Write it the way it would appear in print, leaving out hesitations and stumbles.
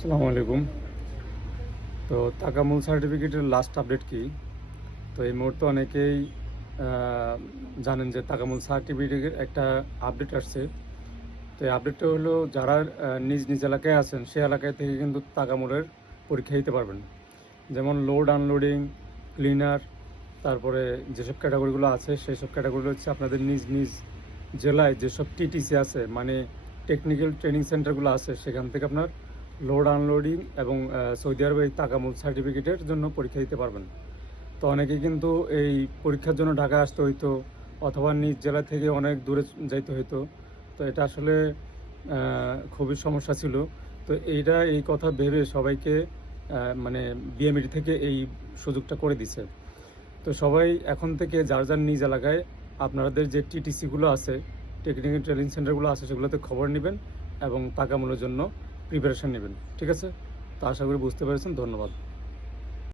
আসসালামু আলাইকুম। তো তাকামুল সার্টিফিকেটের লাস্ট আপডেট কি? তো এই মুহূর্তে অনেকেই জানেন যে তাকামুল সার্টিফিকেটের একটা আপডেট আসছে। তো এই আপডেটটা হলো যারা নিজ নিজ এলাকায় আছেন সেই এলাকায় থেকে কিন্তু তাকামুলের পরীক্ষা দিতে পারবেন। যেমন লোড আনলোডিং, ক্লিনার, তারপরে যেসব ক্যাটাগরিগুলো আছে সেই সব ক্যাটাগরি হচ্ছে আপনাদের নিজ নিজ জেলায় যেসব টিটিসি আছে, মানে টেকনিক্যাল ট্রেনিং সেন্টারগুলো আছে, সেখান থেকে আপনার লোড আনলোডিং এবং সৌদি আরবে এই তাকামুল সার্টিফিকেটের জন্য পরীক্ষা দিতে পারবেন। তো অনেকেই কিন্তু এই পরীক্ষার জন্য ঢাকায় আসতে হইতো অথবা নিজ জেলা থেকে অনেক দূরে যাইতে হইতো। তো এটা আসলে খুবই সমস্যা ছিল। তো এই কথা ভেবে সবাইকে মানে বিএমইডি থেকে এই সুযোগটা করে দিছে। তো সবাই এখন থেকে যার যার নিজ এলাকায় আপনাদের যে টিটিসিগুলো আছে, টেকনিক্যাল ট্রেনিং সেন্টারগুলো আছে, সেগুলোতে খবর নেবেন এবং তাকামুলের জন্য প্রিপারেশন নেবেন। ঠিক আছে? তো আশা করি বুঝতে পেরেছেন। ধন্যবাদ।